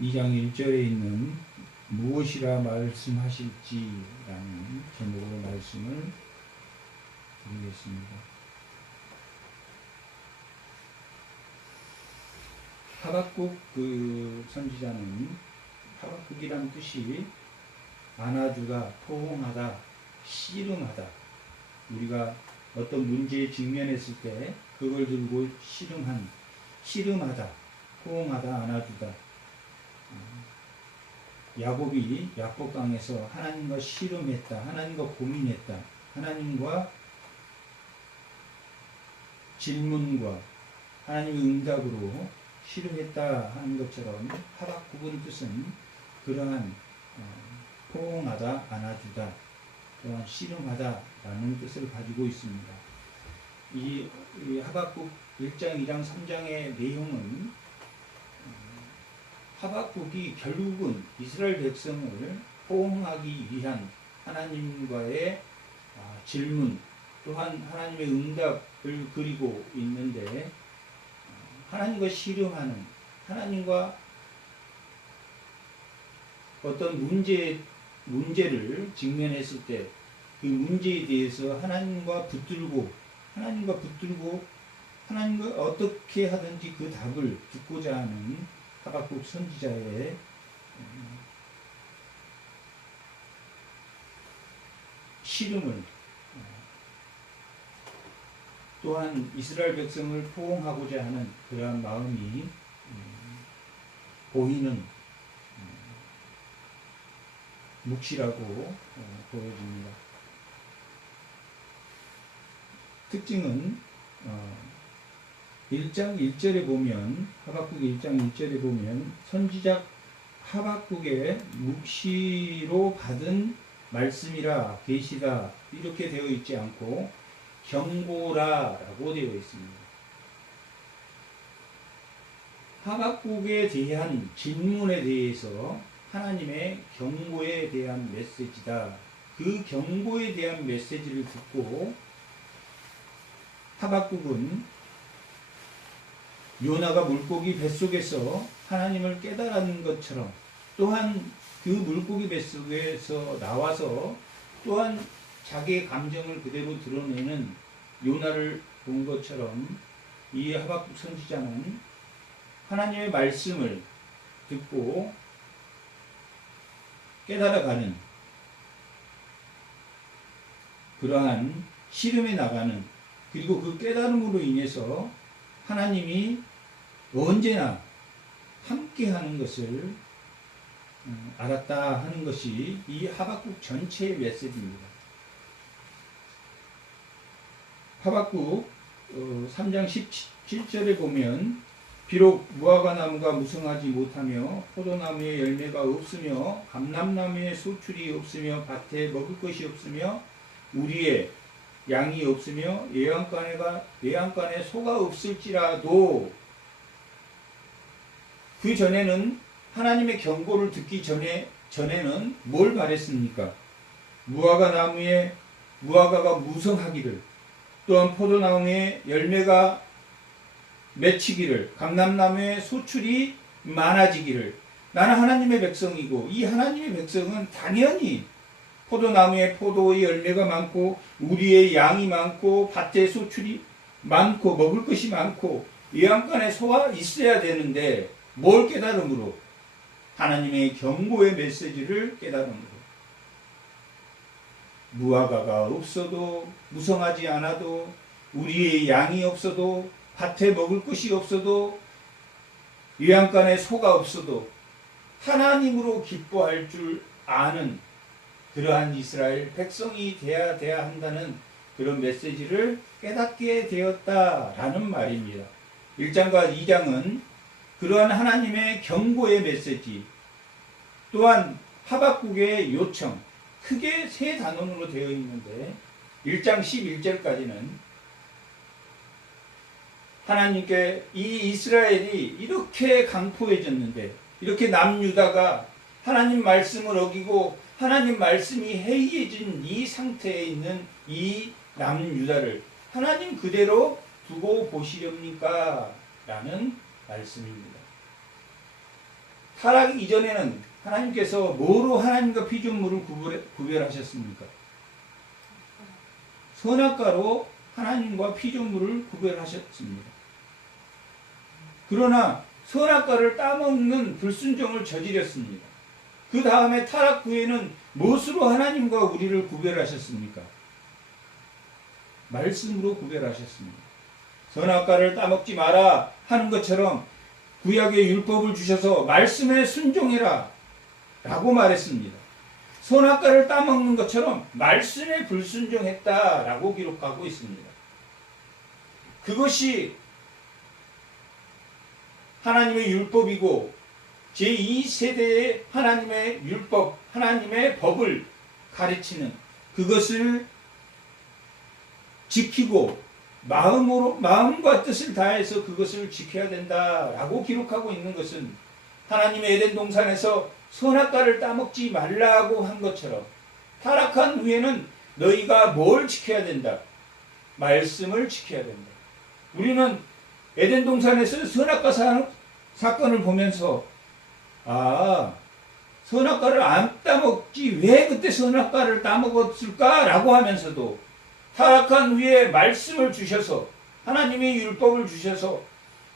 2장 1절에 있는 무엇이라 말씀하실지라는 제목으로 말씀을 드리겠습니다. 하박국 그 선지자는 하박국이란 뜻이 안아주다, 포옹하다, 씨름하다. 우리가 어떤 문제에 직면했을 때 그걸 들고 씨름하다, 포옹하다, 안아주다. 야곱이 야복강에서 하나님과 씨름했다, 하나님과 고민했다, 하나님과 질문과 하나님의 응답으로 씨름했다 하는 것처럼 하박국의 뜻은 그러한 포옹하다, 안아주다, 또한 씨름하다라는 뜻을 가지고 있습니다. 이 하박국 1장, 2장, 3장의 내용은 하박국이 결국은 이스라엘 백성을 포옹하기 위한 하나님과의 질문, 또한 하나님의 응답을 그리고 있는데, 하나님과 씨름하는, 하나님과 어떤 문제를 직면했을 때 그 문제에 대해서 하나님과 붙들고 하나님과 어떻게 하든지 그 답을 듣고자 하는 하박국 선지자의 씨름을, 또한 이스라엘 백성을 포옹하고자 하는 그러한 마음이 보이는 묵시라고 보여집니다. 특징은 1장 1절에 보면, 하박국 1장 1절에 보면 선지자 하박국의 묵시로 받은 말씀이라, 계시다 이렇게 되어 있지 않고 경고라라고 되어 있습니다. 하박국에 대한 질문에 대해서 하나님의 경고에 대한 메시지다. 그 경고에 대한 메시지를 듣고 하박국은 요나가 물고기 뱃속에서 하나님을 깨달은 것처럼, 또한 그 물고기 뱃속에서 나와서 또한 자기의 감정을 그대로 드러내는 요나를 본 것처럼 이 하박국 선지자는 하나님의 말씀을 듣고 깨달아가는, 그러한 씨름에 나가는, 그리고 그 깨달음으로 인해서 하나님이 언제나 함께하는 것을 알았다 하는 것이 이 하박국 전체의 메시지입니다. 하박국 3장 17절에 보면 비록 무화과 나무가 무성하지 못하며 포도나무에 열매가 없으며 감람나무에 소출이 없으며 밭에 먹을 것이 없으며 우리의 양이 없으며 외양간에 소가 없을지라도, 그 전에는 하나님의 경고를 듣기 전에는 뭘 바랬습니까? 무화과 나무에 무화과가 무성하기를, 또한 포도나무에 열매가 맺히기를, 감람나무에 소출이 많아지기를. 나는 하나님의 백성이고 이 하나님의 백성은 당연히 포도나무에 포도의 열매가 많고 우리의 양이 많고 밭에 소출이 많고 먹을 것이 많고 외양간에 소가 있어야 되는데, 뭘 깨달음으로? 하나님의 경고의 메시지를 깨달음으로. 무화과가 없어도, 무성하지 않아도, 우리의 양이 없어도, 밭에 먹을 것이 없어도, 외양간에 소가 없어도 하나님으로 기뻐할 줄 아는 그러한 이스라엘 백성이 되어야 한다는 그런 메시지를 깨닫게 되었다라는 말입니다. 1장과 2장은 그러한 하나님의 경고의 메시지, 또한 하박국의 요청, 크게 세 단원으로 되어 있는데 1장 11절까지는 하나님께 이 이스라엘이 이렇게 강포해졌는데, 이렇게 남유다가 하나님 말씀을 어기고 하나님 말씀이 해이해진 이 상태에 있는 이 남유다를 하나님 그대로 두고 보시렵니까? 라는 말씀입니다. 타락 이전에는 하나님께서 뭐로 하나님과 피조물을 구별하셨습니까? 선악과로 하나님과 피조물을 구별하셨습니다. 그러나 선악과를 따먹는 불순종을 저질렀습니다. 그 다음에 타락 후에는 무엇으로 하나님과 우리를 구별하셨습니까? 말씀으로 구별하셨습니다. 선악과를 따먹지 마라 하는 것처럼 구약의 율법을 주셔서 말씀에 순종해라 라고 말했습니다. 선악과를 따먹는 것처럼 말씀에 불순종했다라고 기록하고 있습니다. 그것이 하나님의 율법이고 제2세대의 하나님의 율법, 하나님의 법을 가르치는 그것을 지키고 마음과 뜻을 다해서 그것을 지켜야 된다라고 기록하고 있는 것은 하나님의 에덴 동산에서 선악과를 따먹지 말라고 한 것처럼 타락한 후에는 너희가 뭘 지켜야 된다? 말씀을 지켜야 된다. 우리는 에덴 동산에서 선악과 사건을 보면서 선악과를 안 따먹지 왜 그때 선악과를 따먹었을까라고 하면서도 타락한 후에 말씀을 주셔서 하나님의 율법을 주셔서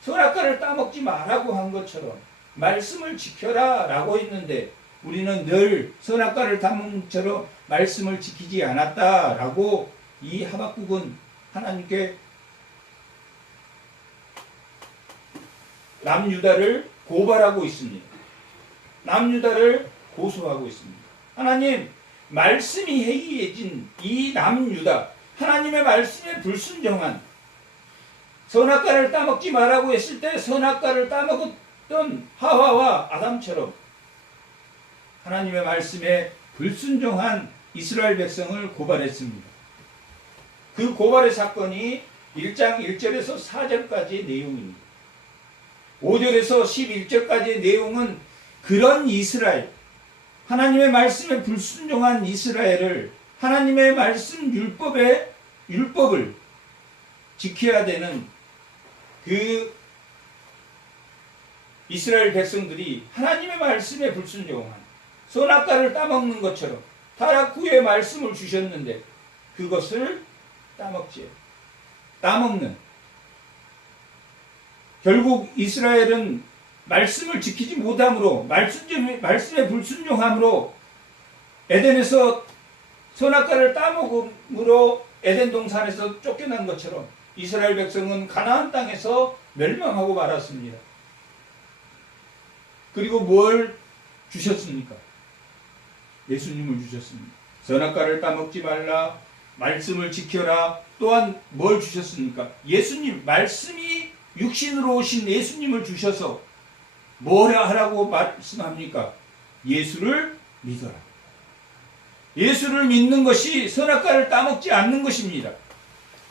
선악과를 따먹지 말라고 한 것처럼 말씀을 지켜라 라고 했는데 우리는 늘 선악과를 따먹는 것처럼 말씀을 지키지 않았다라고 이 하박국은 하나님께 남유다를 고발하고 있습니다. 남유다를 고소하고 있습니다. 하나님, 말씀이 해이해진 이 남유다, 하나님의 말씀에 불순종한 선악과를 따먹지 말라고 했을 때 선악과를 따먹었던 하와와 아담처럼 하나님의 말씀에 불순종한 이스라엘 백성을 고발했습니다. 그 고발의 사건이 1장 1절에서 4절까지의 내용입니다. 5절에서 11절까지의 내용은 그런 이스라엘, 하나님의 말씀에 불순종한 이스라엘을 하나님의 말씀 율법을 지켜야 되는 그 이스라엘 백성들이 하나님의 말씀에 불순종한 선악과를 따먹는 것처럼 타락 후에 말씀을 주셨는데 그것을 따먹는 결국 이스라엘은 말씀을 지키지 못함으로 말씀에 불순종함으로 에덴에서 선악과를 따먹음으로 에덴 동산에서 쫓겨난 것처럼 이스라엘 백성은 가나안 땅에서 멸망하고 말았습니다. 그리고 뭘 주셨습니까? 예수님을 주셨습니다. 선악과를 따먹지 말라, 말씀을 지켜라. 또한 뭘 주셨습니까? 예수님, 말씀이 육신으로 오신 예수님을 주셔서 뭐라 하라고 말씀합니까? 예수를 믿어라. 예수를 믿는 것이 선악과를 따먹지 않는 것입니다.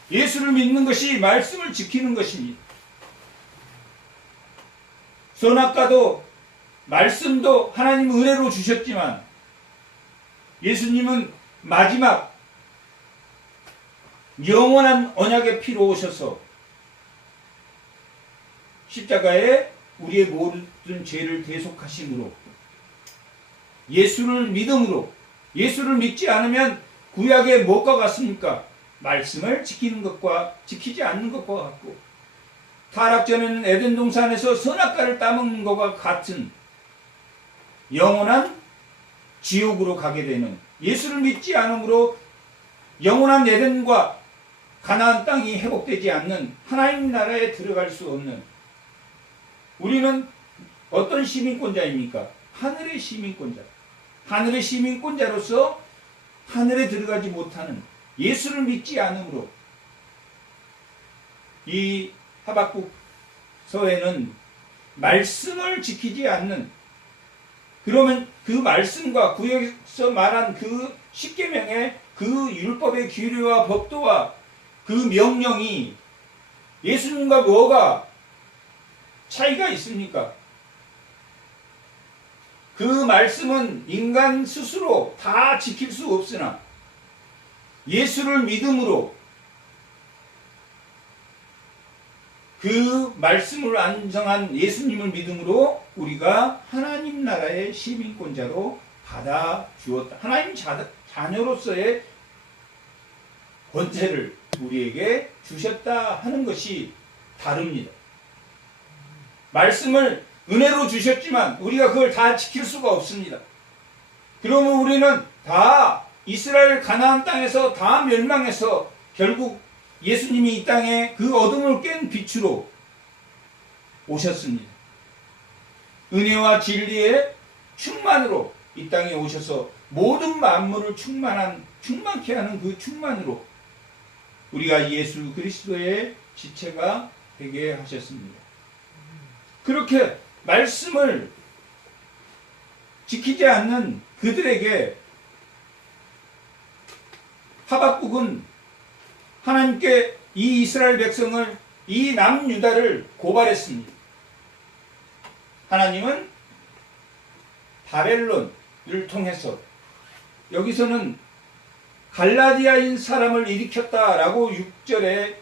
예수를 믿는 것이 말씀을 지키는 것입니다. 선악과도 말씀도 하나님 은혜로 주셨지만 예수님은 마지막 영원한 언약의 피로 오셔서 십자가에 우리의 모든 죄를 대속하심으로 예수를 믿음으로 예수를 믿지 않으면 구약의 무엇과 같습니까? 말씀을 지키는 것과 지키지 않는 것과 같고 타락 전에는 에덴 동산에서 선악과를 따먹는 것과 같은 영원한 지옥으로 가게 되는 예수를 믿지 않으므로 영원한 에덴과 가나안 땅이 회복되지 않는 하나님 나라에 들어갈 수 없는 우리는 어떤 시민권자입니까? 하늘의 시민권자. 하늘의 시민권자로서 하늘에 들어가지 못하는 예수를 믿지 않으므로 이 하박국서에는 말씀을 지키지 않는 그러면 그 말씀과 구약에서 말한 그 십계명의 그 율법의 규례와 법도와 그 명령이 예수님과 뭐가 차이가 있습니까? 그 말씀은 인간 스스로 다 지킬 수 없으나 예수를 믿음으로 그 말씀을 안정한 예수님을 믿음으로 우리가 하나님의 나라의 시민권자로 받아주었다. 하나님 자녀로서의 권세를 우리에게 주셨다 하는 것이 다릅니다. 말씀을 은혜로 주셨지만 우리가 그걸 다 지킬 수가 없습니다. 그러면 우리는 다 이스라엘 가나안 땅에서 다 멸망해서 결국 예수님이 이 땅에 그 어둠을 깬 빛으로 오셨습니다. 은혜와 진리의 충만으로 이 땅에 오셔서 모든 만물을 충만케 하는 그 충만으로 우리가 예수 그리스도의 지체가 되게 하셨습니다. 그렇게 말씀을 지키지 않는 그들에게 하박국은 하나님께 이 이스라엘 백성을, 이 남유다를 고발했습니다. 하나님은 바벨론을 통해서, 여기서는 갈라디아인 사람을 일으켰다라고 6절에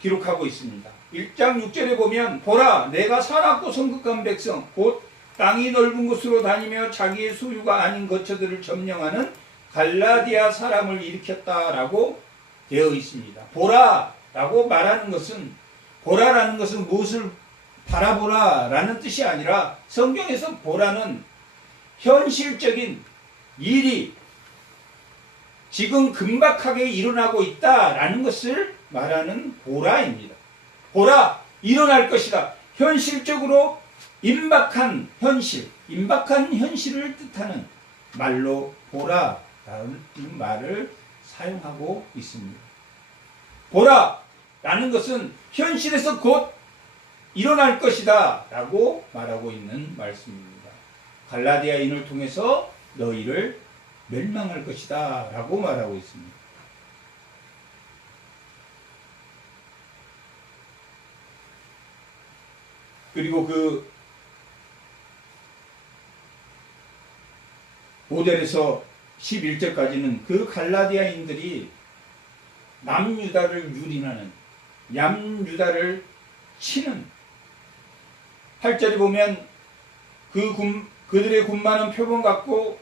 기록하고 있습니다. 1장 6절에 보면, 보라, 내가 사납고 성급한 백성, 곧 땅이 넓은 곳으로 다니며 자기의 소유가 아닌 거처들을 점령하는 갈라디아 사람을 일으켰다라고 되어 있습니다. 보라라고 말하는 것은, 보라라는 것은 무엇을 바라보라라는 뜻이 아니라, 성경에서 보라는 현실적인 일이 지금 긴박하게 일어나고 있다라는 것을 말하는 보라입니다. 보라, 일어날 것이다. 현실적으로 임박한 현실을 뜻하는 말로 보라라는 말을 사용하고 있습니다. 보라라는 것은 현실에서 곧 일어날 것이다 라고 말하고 있는 말씀입니다. 갈라디아인을 통해서 너희를 멸망할 것이다 라고 말하고 있습니다. 그리고 그 5절에서 11절까지는 그 갈라디아인들이 남유다를 유린하는, 남유다를 치는, 8절에 보면 그들의 군마는 표범 같고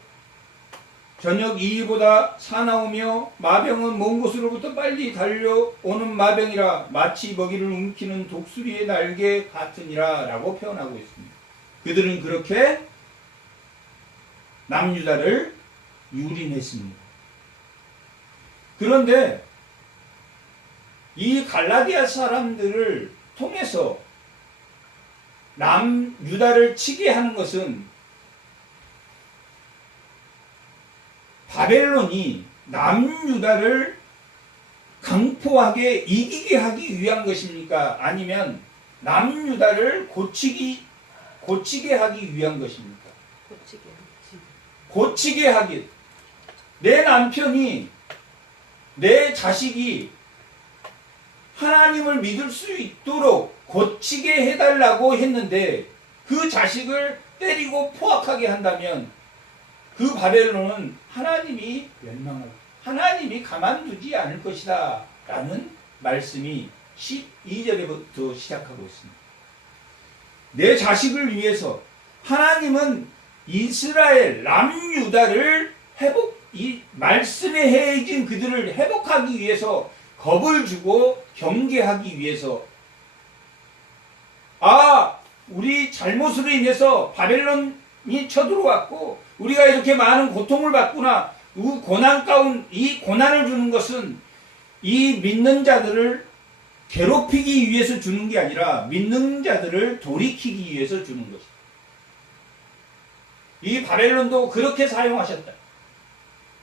저녁 이보다 사나우며 마병은 먼 곳으로부터 빨리 달려오는 마병이라 마치 먹이를 움키는 독수리의 날개 같으니라 라고 표현하고 있습니다. 그들은 그렇게 남유다를 유린했습니다. 그런데 이 갈라디아 사람들을 통해서 남유다를 치게 하는 것은 바벨론이 남유다를 강포하게 이기게 하기 위한 것입니까? 아니면 남유다를 고치게 하기 위한 것입니까? 고치게 하기. 내 남편이, 내 자식이 하나님을 믿을 수 있도록 고치게 해달라고 했는데 그 자식을 때리고 포악하게 한다면 그 바벨론은 하나님이 멸망하고 하나님이 가만두지 않을 것이다 라는 말씀이 12절에부터 시작하고 있습니다. 내 자식을 위해서 하나님은 이스라엘 남유다를 이 말씀에 해진 그들을 회복하기 위해서 겁을 주고 경계하기 위해서, 우리 잘못으로 인해서 바벨론이 쳐들어왔고 우리가 이렇게 많은 고통을 받구나. 이 고난을 주는 것은 이 믿는 자들을 괴롭히기 위해서 주는 게 아니라 믿는 자들을 돌이키기 위해서 주는 것이다. 이 바벨론도 그렇게 사용하셨다.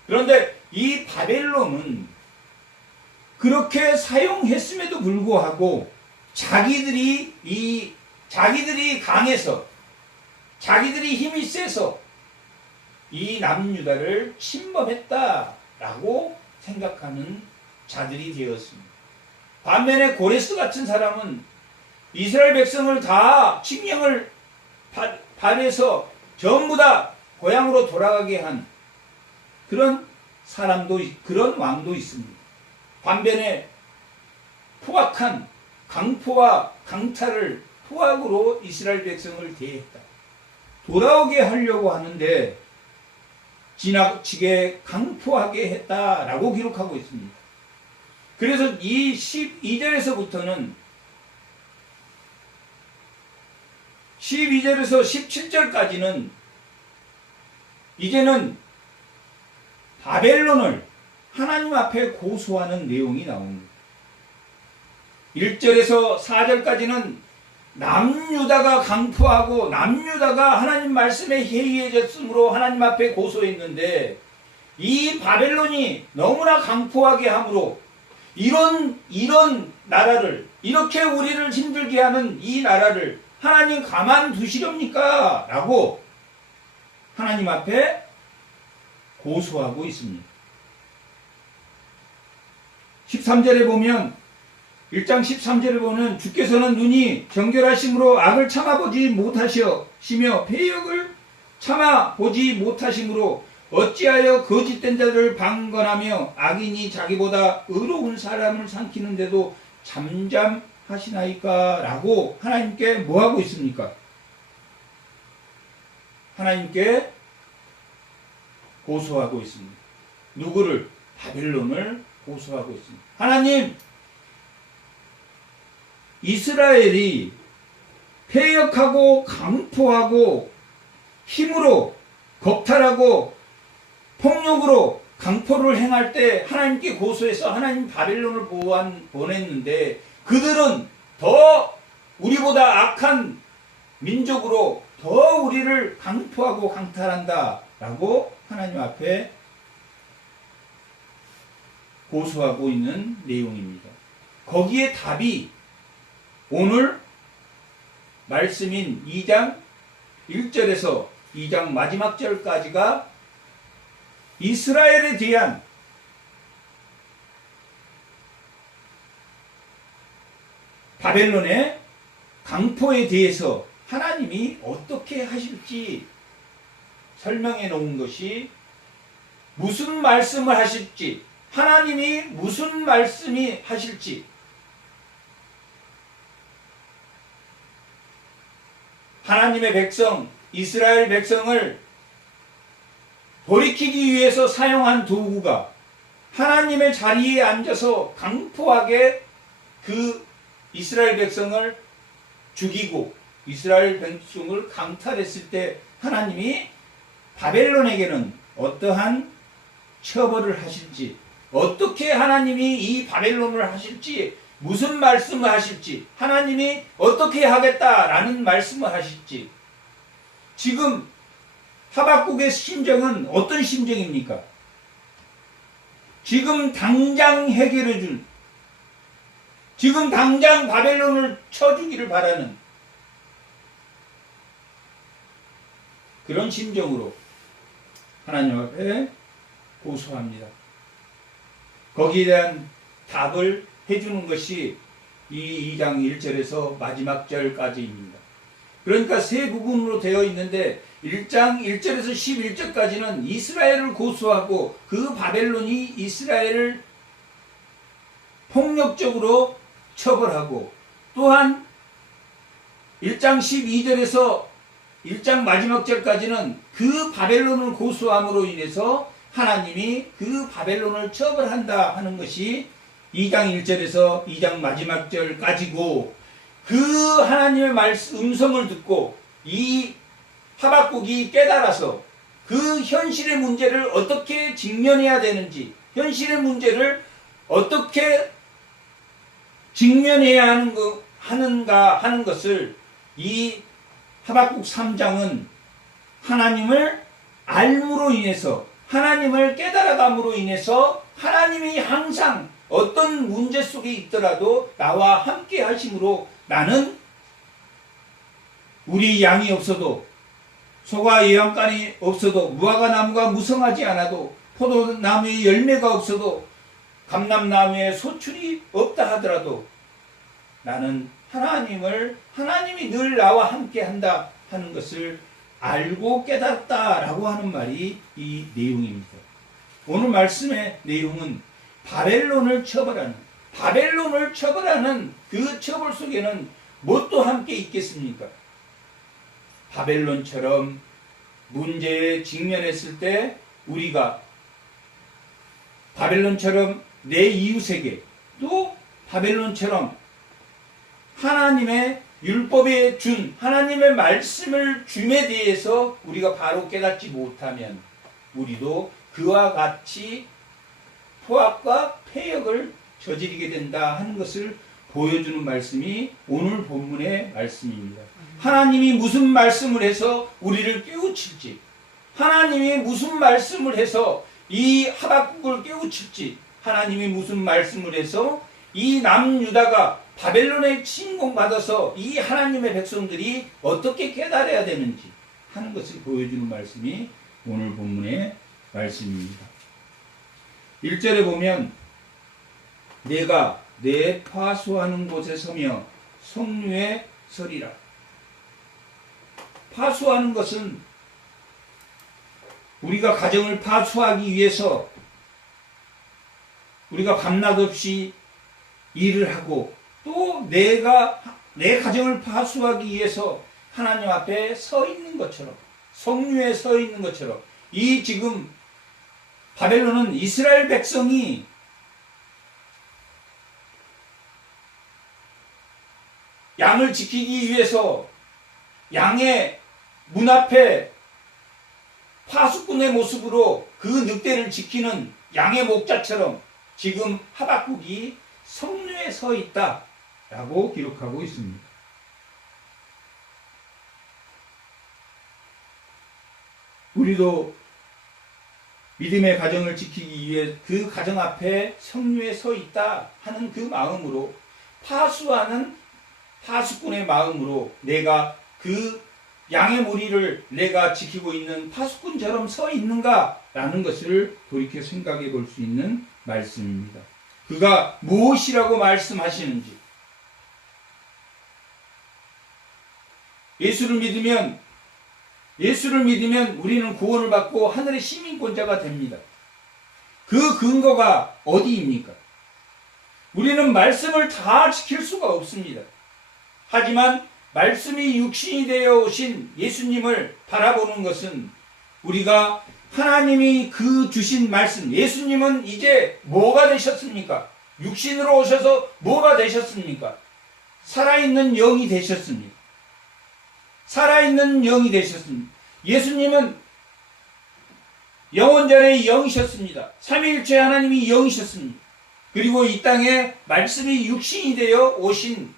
그런데 이 바벨론은 그렇게 사용했음에도 불구하고 자기들이 강해서, 자기들이 힘이 세서 이 남유다를 침범했다라고 생각하는 자들이 되었습니다. 반면에 고레스 같은 사람은 이스라엘 백성을 다 칙령을 발해서 전부 다 고향으로 돌아가게 한 그런 왕도 있습니다. 반면에 포악한 강포와 강탈을 강포악으로 이스라엘 백성을 대했다. 돌아오게 하려고 하는데 지나치게 강포하게 했다라고 기록하고 있습니다. 그래서 이 12절에서부터는 12절에서 17절까지는 이제는 바벨론을 하나님 앞에 고소하는 내용이 나옵니다. 1절에서 4절까지는 남유다가 강포하고 남유다가 하나님 말씀에 해이해졌으므로 하나님 앞에 고소했는데 이 바벨론이 너무나 강포하게 함으로 이런 나라를 이렇게 우리를 힘들게 하는 이 나라를 하나님 가만두시렵니까? 라고 하나님 앞에 고소하고 있습니다. 13절에 보면 1장 13절에 보면 주께서는 눈이 정결하심으로 악을 참아보지 못하시며 패역을 참아보지 못하심으로 어찌하여 거짓된 자들을 방관하며 악인이 자기보다 의로운 사람을 삼키는데도 잠잠하시나이까? 라고 하나님께 뭐하고 있습니까? 하나님께 고소하고 있습니다. 누구를? 바벨론을 고소하고 있습니다. 하나님, 이스라엘이 패역하고 강포하고 힘으로 겁탈하고 폭력으로 강포를 행할 때 하나님께 고소해서 하나님 바벨론을 보냈는데 그들은 더 우리보다 악한 민족으로 더 우리를 강포하고 강탈한다 라고 하나님 앞에 고소하고 있는 내용입니다. 거기에 답이 오늘 말씀인 2장 1절에서 2장 마지막 절까지가 이스라엘에 대한 바벨론의 강포에 대해서 하나님이 어떻게 하실지 설명해 놓은 것이 무슨 말씀을 하실지 하나님이 무슨 말씀이 하실지 하나님의 백성 이스라엘 백성을 돌이키기 위해서 사용한 도구가 하나님의 자리에 앉아서 강포하게 그 이스라엘 백성을 죽이고 이스라엘 백성을 강탈했을 때 하나님이 바벨론에게는 어떠한 처벌을 하실지 어떻게 하나님이 이 바벨론을 하실지 무슨 말씀을 하실지 하나님이 어떻게 하겠다라는 말씀을 하실지 지금 하박국의 심정은 어떤 심정입니까? 지금 당장 해결해 줄 지금 당장 바벨론을 쳐주기를 바라는 그런 심정으로 하나님 앞에 고소합니다. 거기에 대한 답을 해주는 것이 이 2장 1절에서 마지막 절까지입니다. 그러니까 세 부분으로 되어 있는데 1장 1절에서 11절까지는 이스라엘을 고소하고 그 바벨론이 이스라엘을 폭력적으로 처벌하고 또한 1장 12절에서 1장 마지막 절까지는 그 바벨론을 고소함으로 인해서 하나님이 그 바벨론을 처벌한다 하는 것이 2장 1절에서 2장 마지막 절까지고 그 하나님의 음성을 듣고 이 하박국이 깨달아서 그 현실의 문제를 어떻게 직면해야 되는지 현실의 문제를 어떻게 직면해야 하는가 하는 것을 이 하박국 3장은 하나님을 알므로 인해서 하나님을 깨달아감으로 인해서 하나님이 항상 어떤 문제 속에 있더라도 나와 함께 하심으로 나는 우리 양이 없어도 소가 예언간이 없어도 무화과 나무가 무성하지 않아도 포도나무에 열매가 없어도 감람나무에 소출이 없다 하더라도 나는 하나님이 늘 나와 함께 한다 하는 것을 알고 깨닫다라고 하는 말이 이 내용입니다. 오늘 말씀의 내용은 바벨론을 처벌하는 그 처벌 속에는 뭣도 함께 있겠습니까? 바벨론처럼 문제에 직면했을 때 우리가 바벨론처럼 내 이웃에게 또 바벨론처럼 하나님의 율법에 준 하나님의 말씀을 줌에 대해서 우리가 바로 깨닫지 못하면 우리도 그와 같이 포악과 패역을 저지르게 된다 하는 것을 보여주는 말씀이 오늘 본문의 말씀입니다. 하나님이 무슨 말씀을 해서 우리를 깨우칠지, 하나님이 무슨 말씀을 해서 이 하박국을 깨우칠지, 하나님이 무슨 말씀을 해서 이 남유다가 바벨론에 침공받아서 이 하나님의 백성들이 어떻게 깨달아야 되는지 하는 것을 보여주는 말씀이 오늘 본문의 말씀입니다. 1절에 보면 내가 내 파수하는 곳에 서며 성류에 서리라. 파수하는 것은 우리가 가정을 파수하기 위해서 우리가 밤낮 없이 일을 하고 또 내가 내 가정을 파수하기 위해서 하나님 앞에 서 있는 것처럼 성류에 서 있는 것처럼 이 지금 바벨론은 이스라엘 백성이 양을 지키기 위해서 양의 문 앞에 파수꾼의 모습으로 그 늑대를 지키는 양의 목자처럼 지금 하박국이 성류에 서 있다라고 기록하고 있습니다. 우리도 믿음의 가정을 지키기 위해 그 가정 앞에 성류에 서 있다 하는 그 마음으로 파수하는 파수꾼의 마음으로 내가 그 양의 무리를 내가 지키고 있는 파수꾼처럼 서 있는가라는 것을 돌이켜 생각해 볼 수 있는 말씀입니다. 그가 무엇이라고 말씀하시는지, 예수를 믿으면 우리는 구원을 받고 하늘의 시민권자가 됩니다. 그 근거가 어디입니까? 우리는 말씀을 다 지킬 수가 없습니다. 하지만 말씀이 육신이 되어 오신 예수님을 바라보는 것은 우리가 하나님이 그 주신 말씀, 예수님은 이제 뭐가 되셨습니까? 육신으로 오셔서 뭐가 되셨습니까? 살아있는 영이 되셨습니다. 살아있는 영이 되셨습니다. 예수님은 영원전의 영이셨습니다. 삼위일체 하나님이 영이셨습니다. 그리고 이 땅에 말씀이 육신이 되어 오신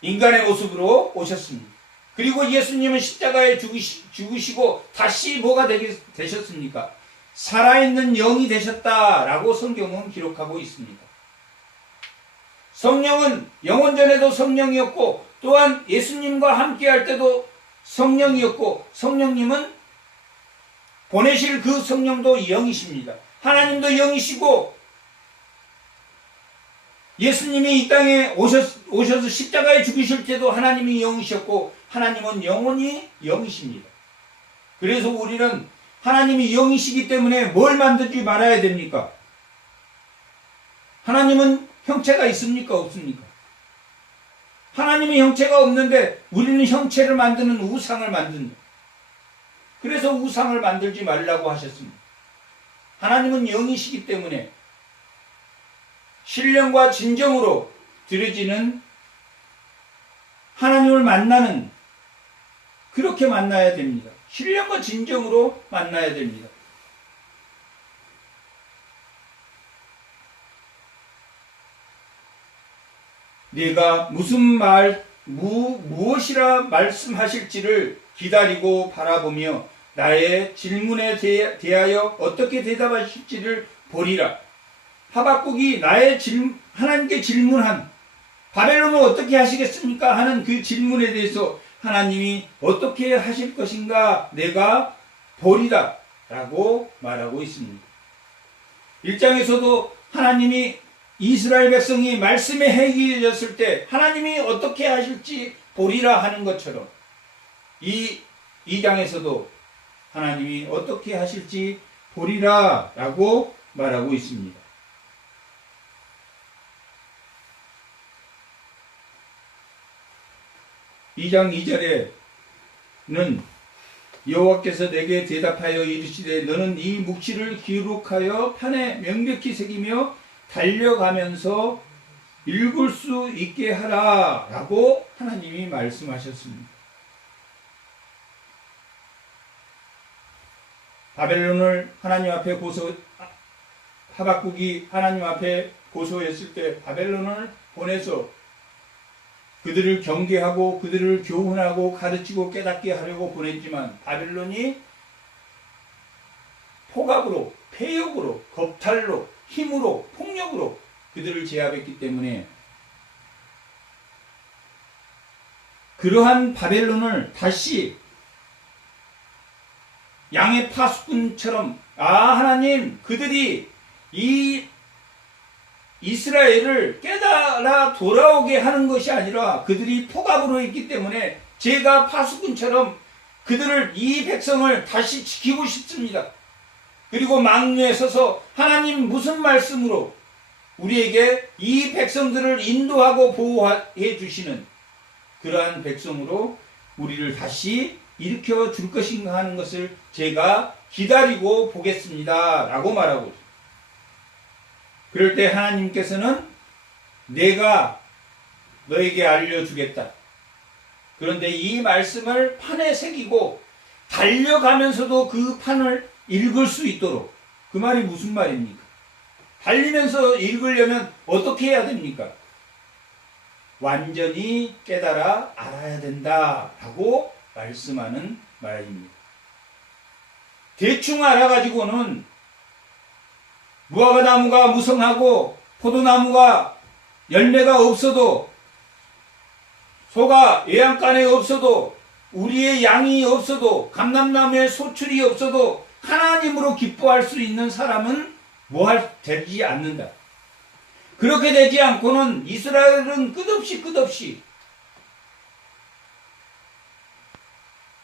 인간의 모습으로 오셨습니다. 그리고 예수님은 십자가에 죽으시고 다시 뭐가 되셨습니까? 살아있는 영이 되셨다라고 성경은 기록하고 있습니다. 성령은 영원전에도 성령이었고 또한 예수님과 함께 할 때도 성령이었고 성령님은 보내실 그 성령도 영이십니다. 하나님도 영이시고 예수님이 이 땅에 오셔서 십자가에 죽으실 때도 하나님이 영이셨고 하나님은 영원히 영이십니다. 그래서 우리는 하나님이 영이시기 때문에 뭘 만들지 말아야 됩니까? 하나님은 형체가 있습니까? 없습니까? 하나님의 형체가 없는데 우리는 형체를 만드는 우상을 만든다. 그래서 우상을 만들지 말라고 하셨습니다. 하나님은 영이시기 때문에 신령과 진정으로 드려지는 하나님을 만나는 그렇게 만나야 됩니다. 신령과 진정으로 만나야 됩니다. 네가 무엇이라 말씀하실지를 기다리고 바라보며 나의 질문에 대하여 어떻게 대답하실지를 보리라. 하박국이 하나님께 질문한 바벨론은 어떻게 하시겠습니까? 하는 그 질문에 대해서 하나님이 어떻게 하실 것인가 내가 보리라 라고 말하고 있습니다. 1장에서도 하나님이 이스라엘 백성이 말씀에 해이해졌을 때 하나님이 어떻게 하실지 보리라 하는 것처럼 이 2장에서도 하나님이 어떻게 하실지 보리라 라고 말하고 있습니다. 2장 2절에는 여호와께서 내게 대답하여 이르시되 너는 이 묵시를 기록하여 판에 명백히 새기며 달려가면서 읽을 수 있게 하라 라고 하나님이 말씀하셨습니다. 바벨론을 하나님 앞에 하박국이 하나님 앞에 고소했을 때 바벨론을 보내서 그들을 경계하고 그들을 교훈하고 가르치고 깨닫게 하려고 보냈지만 바벨론이 폭압으로, 폐역으로, 겁탈로, 힘으로, 폭력으로 그들을 제압했기 때문에 그러한 바벨론을 다시 양의 파수꾼처럼 하나님 그들이 이 이스라엘을 깨달아 돌아오게 하는 것이 아니라 그들이 폭압으로 있기 때문에 제가 파수꾼처럼 그들을 이 백성을 다시 지키고 싶습니다. 그리고 망루에 서서 하나님 무슨 말씀으로 우리에게 이 백성들을 인도하고 보호해 주시는 그러한 백성으로 우리를 다시 일으켜 줄 것인가 하는 것을 제가 기다리고 보겠습니다 라고 말하고 있습니다. 그럴 때 하나님께서는 내가 너에게 알려주겠다. 그런데 이 말씀을 판에 새기고 달려가면서도 그 판을 읽을 수 있도록, 그 말이 무슨 말입니까? 달리면서 읽으려면 어떻게 해야 됩니까? 완전히 깨달아 알아야 된다라고 말씀하는 말입니다. 대충 알아가지고는 무화과 나무가 무성하고 포도나무가 열매가 없어도 소가 외양간에 없어도 우리의 양이 없어도 감람나무에 소출이 없어도 하나님으로 기뻐할 수 있는 사람은 되지 않는다. 그렇게 되지 않고는 이스라엘은 끝없이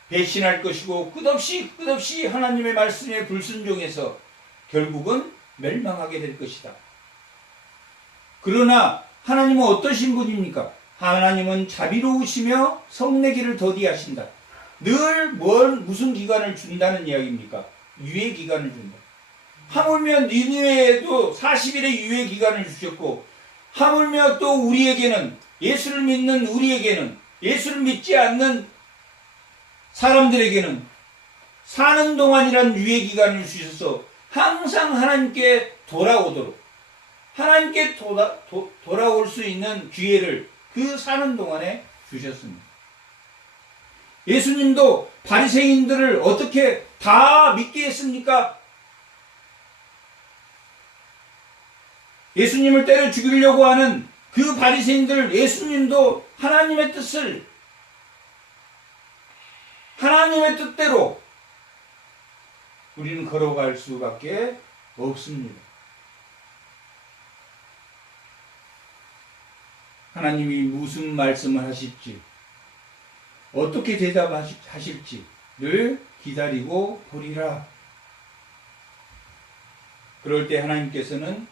배신할 것이고 끝없이 하나님의 말씀에 불순종해서 결국은 멸망하게 될 것이다. 그러나 하나님은 어떠신 분입니까? 하나님은 자비로우시며 성내기를 더디하신다. 늘 무슨 기간을 준다는 이야기입니까? 유예 기간을 준다. 하물며 니느웨에도 40일의 유예 기간을 주셨고 하물며 또 우리에게는 예수를 믿는 우리에게는 예수를 믿지 않는 사람들에게는 사는 동안이란 유예 기간을 주셔서 항상 하나님께 돌아오도록 하나님께 돌아올 수 있는 기회를 그 사는 동안에 주셨습니다. 예수님도 바리새인들을 어떻게 다 믿게 했습니까? 예수님을 때려 죽이려고 하는 그 바리새인들, 예수님도 하나님의 뜻대로 우리는 걸어갈 수밖에 없습니다. 하나님이 무슨 말씀을 하실지, 어떻게 대답하실지를 기다리고 보리라. 그럴 때 하나님께서는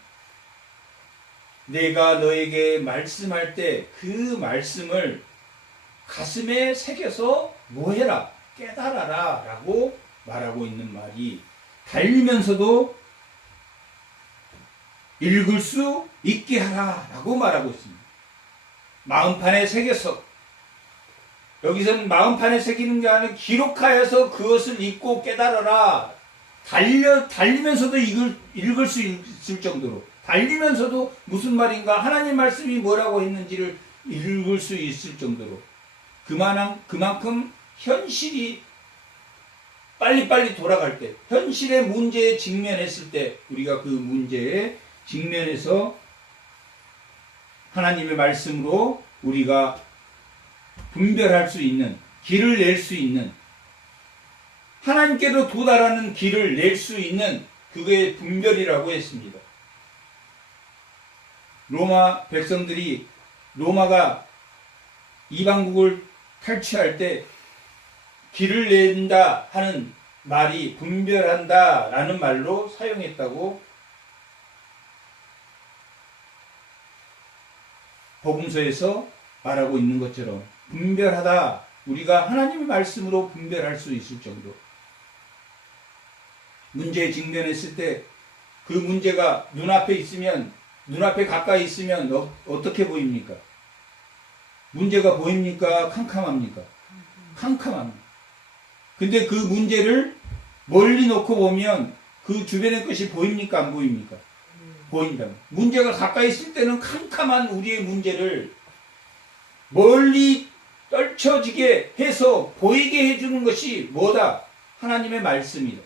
내가 너에게 말씀할 때 그 말씀을 가슴에 새겨서 뭐해라? 깨달아라 라고 말하고 있는 말이 달리면서도 읽을 수 있게 하라 라고 말하고 있습니다. 마음판에 새겨서, 여기서는 마음판에 새기는 게 아니라 기록하여서 그것을 읽고 깨달아라. 달리면서도 읽을 수 있을 정도로, 달리면서도 무슨 말인가 하나님 말씀이 뭐라고 했는지를 읽을 수 있을 정도로 그만큼 현실이 빨리빨리 돌아갈 때, 현실의 문제에 직면했을 때 우리가 그 문제에 직면해서 하나님의 말씀으로 우리가 분별할 수 있는, 길을 낼 수 있는, 하나님께로 도달하는 길을 낼 수 있는 그게 분별이라고 했습니다. 로마 백성들이 로마가 이방국을 탈취할 때 길을 낸다 하는 말이 분별한다 라는 말로 사용했다고 복음서에서 말하고 있는 것처럼 분별하다. 우리가 하나님의 말씀으로 분별할 수 있을 정도. 문제에 직면했을 때 그 문제가 눈앞에 있으면, 눈앞에 가까이 있으면 어떻게 보입니까? 문제가 보입니까? 캄캄합니까? 캄캄합니다. 근데 그 문제를 멀리 놓고 보면 그 주변의 것이 보입니까? 안 보입니까? 보인다. 문제가 가까이 있을 때는 캄캄한 우리의 문제를 멀리 떨쳐지게 해서 보이게 해주는 것이 뭐다? 하나님의 말씀이다.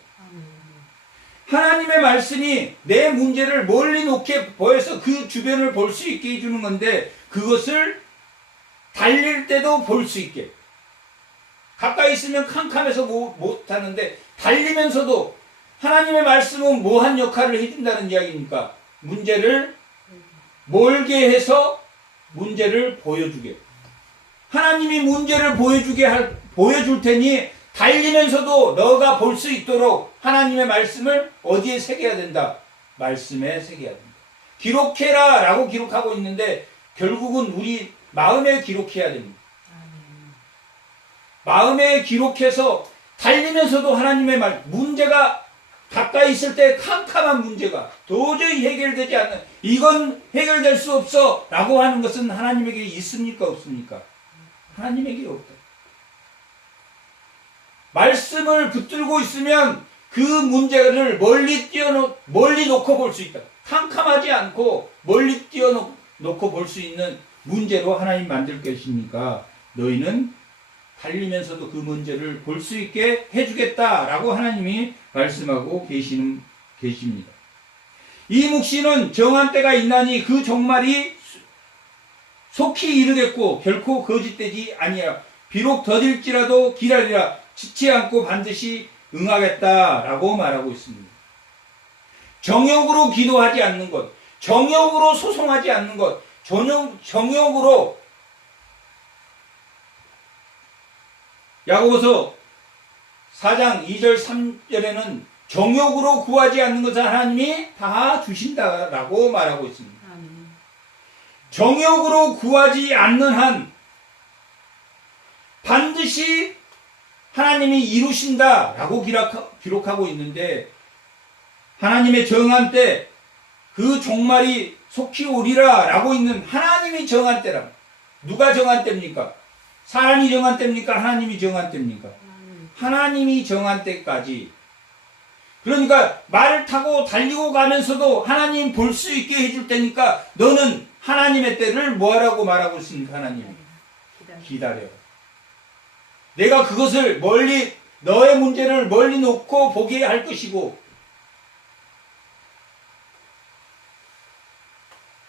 하나님의 말씀이 내 문제를 멀리 놓게 보여서 그 주변을 볼 수 있게 해주는 건데, 그것을 달릴 때도 볼 수 있게. 가까이 있으면 캄캄해서 못하는데 달리면서도 하나님의 말씀은 뭐한 역할을 해준다는 이야기입니까? 문제를 멀게 해서 문제를 보여주게. 하나님이 문제를 보여줄 테니 달리면서도 너가 볼 수 있도록 하나님의 말씀을 어디에 새겨야 된다? 말씀에 새겨야 된다. 기록해라 라고 기록하고 있는데 결국은 우리 마음에 기록해야 됩니다. 마음에 기록해서 달리면서도 하나님의 문제가 가까이 있을 때 캄캄한 문제가 도저히 해결되지 않는, 이건 해결될 수 없어 라고 하는 것은 하나님에게 있습니까? 없습니까? 하나님에게 없다. 말씀을 붙들고 있으면 그 문제를 멀리 놓고 볼 수 있다. 캄캄하지 않고 멀리 놓고 볼 수 있는 문제로 하나님 만들 것이니까 너희는 달리면서도 그 문제를 볼 수 있게 해주겠다라고 하나님이 말씀하고 계십니다. 이 묵시는 정한 때가 있나니 그 종말이 속히 이르겠고 결코 거짓되지 아니하라. 비록 더딜지라도 기다리라. 지치 않고 반드시 응하겠다라고 말하고 있습니다. 정욕으로 기도하지 않는 것, 정욕으로 소송하지 않는 것, 정욕으로 야고보서 4장 2절 3절에는 정욕으로 구하지 않는 것을 하나님이 다 주신다라고 말하고 있습니다. 정욕으로 구하지 않는 한 반드시 하나님이 이루신다라고 기록하고 있는데, 하나님의 정한 때 그 종말이 속히 오리라 라고 있는 하나님이 정한 때라. 누가 정한 때입니까? 사람이 정한 때입니까? 하나님이 정한 때입니까? 하나님이 정한 때까지. 그러니까 말을 타고 달리고 가면서도 하나님 볼 수 있게 해줄 때니까 너는 하나님의 때를 뭐하라고 말하고 있습니까? 하나님 기다려. 내가 그것을 너의 문제를 멀리 놓고 보게 할 것이고,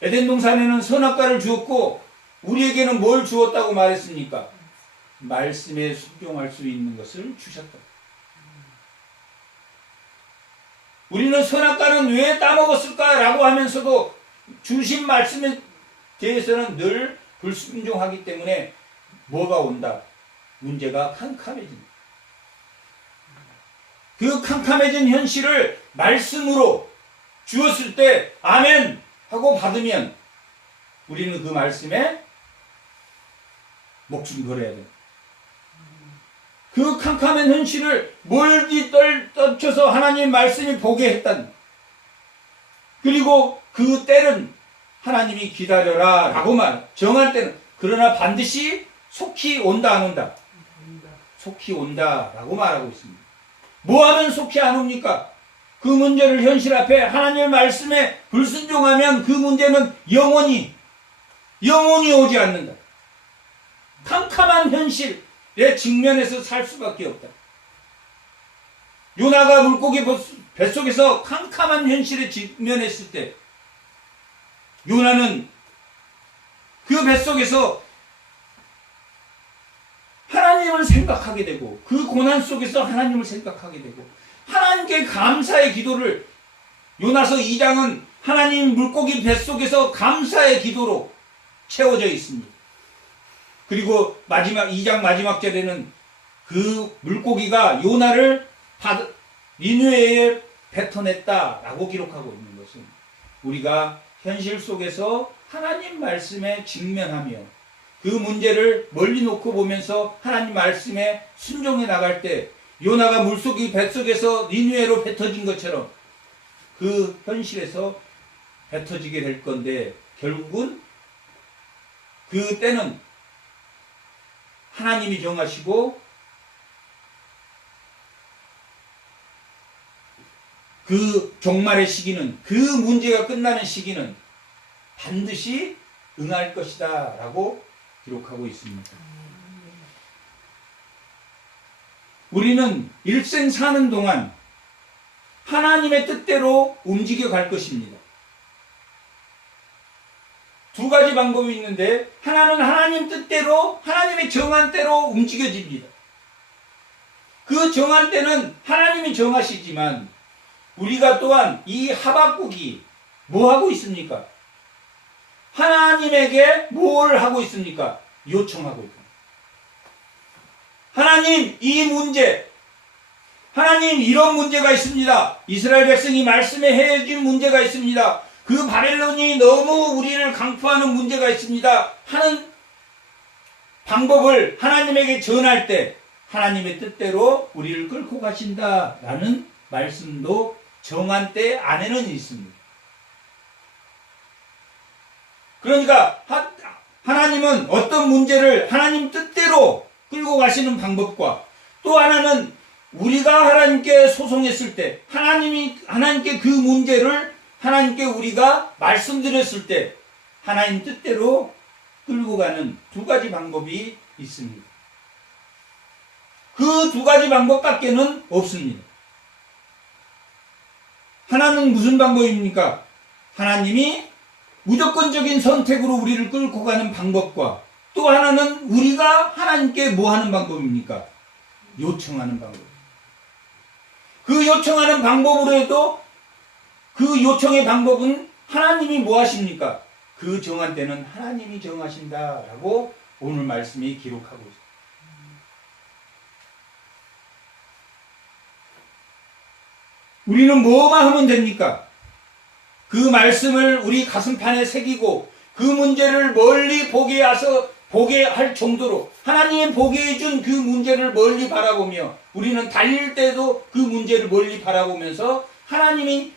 에덴 동산에는 선악과를 주었고 우리에게는 뭘 주었다고 말했습니까? 말씀에 순종할 수 있는 것을 주셨다. 우리는 선악과는 왜 따먹었을까라고 하면서도 주신 말씀에 대해서는 늘 불순종하기 때문에 뭐가 온다? 문제가 캄캄해진다. 그 캄캄해진 현실을 말씀으로 주었을 때 아멘 하고 받으면 우리는 그 말씀에 목숨 걸어야 돼. 그 캄캄한 현실을 멀리 떨쳐서 하나님 말씀이 보게 했단. 그리고 그 때는 하나님이 기다려라 라고 정할 때는, 그러나 반드시 속히 온다 안 온다? 속히 온다 라고 말하고 있습니다. 뭐하면 속히 안 옵니까? 그 문제를 현실 앞에 하나님의 말씀에 불순종하면 그 문제는 영원히 오지 않는다. 캄캄한 현실에 직면해서 살 수밖에 없다. 요나가 물고기 뱃속에서 캄캄한 현실에 직면했을 때 요나는 그 뱃속에서 하나님을 생각하게 되고 그 고난 속에서 하나님을 생각하게 되고 하나님께 감사의 기도를, 요나서 2장은 하나님 물고기 뱃속에서 감사의 기도로 채워져 있습니다. 그리고 2장 마지막 절에는 그 물고기가 요나를 니느웨에 뱉어냈다라고 기록하고 있는 것은 우리가 현실 속에서 하나님 말씀에 직면하며 그 문제를 멀리 놓고 보면서 하나님 말씀에 순종해 나갈 때 요나가 물속이 뱃속에서 니느웨로 뱉어진 것처럼 그 현실에서 뱉어지게 될 건데 결국은 그 때는 하나님이 정하시고 그 종말의 시기는 그 문제가 끝나는 시기는 반드시 응할 것이다 라고 기록하고 있습니다. 우리는 일생 사는 동안 하나님의 뜻대로 움직여 갈 것입니다. 두 가지 방법이 있는데 하나는 하나님 뜻대로 하나님의 정한 대로 움직여집니다. 그 정한 때는 하나님이 정하시지만 우리가 또한 이 하박국이 뭐 하고 있습니까? 하나님에게 뭘 하고 있습니까? 요청하고 있습니다. 하나님, 이 문제, 하나님 이런 문제가 있습니다. 이스라엘 백성이 말씀에 해준 문제가 있습니다. 그 바벨론이 너무 우리를 강포하는 문제가 있습니다. 하는 방법을 하나님에게 전할 때 하나님의 뜻대로 우리를 끌고 가신다라는 말씀도 정한 때 안에는 있습니다. 그러니까 하나님은 어떤 문제를 하나님 뜻대로 끌고 가시는 방법과 또 하나는 우리가 하나님께 소송했을 때 하나님께 그 문제를 하나님께 우리가 말씀드렸을 때 하나님 뜻대로 끌고 가는 두 가지 방법이 있습니다. 그 두 가지 방법밖에는 없습니다. 하나는 무슨 방법입니까? 하나님이 무조건적인 선택으로 우리를 끌고 가는 방법과 또 하나는 우리가 하나님께 뭐 하는 방법입니까? 요청하는 방법. 그 요청하는 방법으로 해도 그 요청의 방법은 하나님이 뭐 하십니까? 그 정한 때는 하나님이 정하신다라고 오늘 말씀이 기록하고 있습니다. 우리는 뭐만 하면 됩니까? 그 말씀을 우리 가슴판에 새기고 그 문제를 멀리 보게 할 정도로 하나님이 보게 해준 그 문제를 멀리 바라보며 우리는 달릴 때도 그 문제를 멀리 바라보면서 하나님이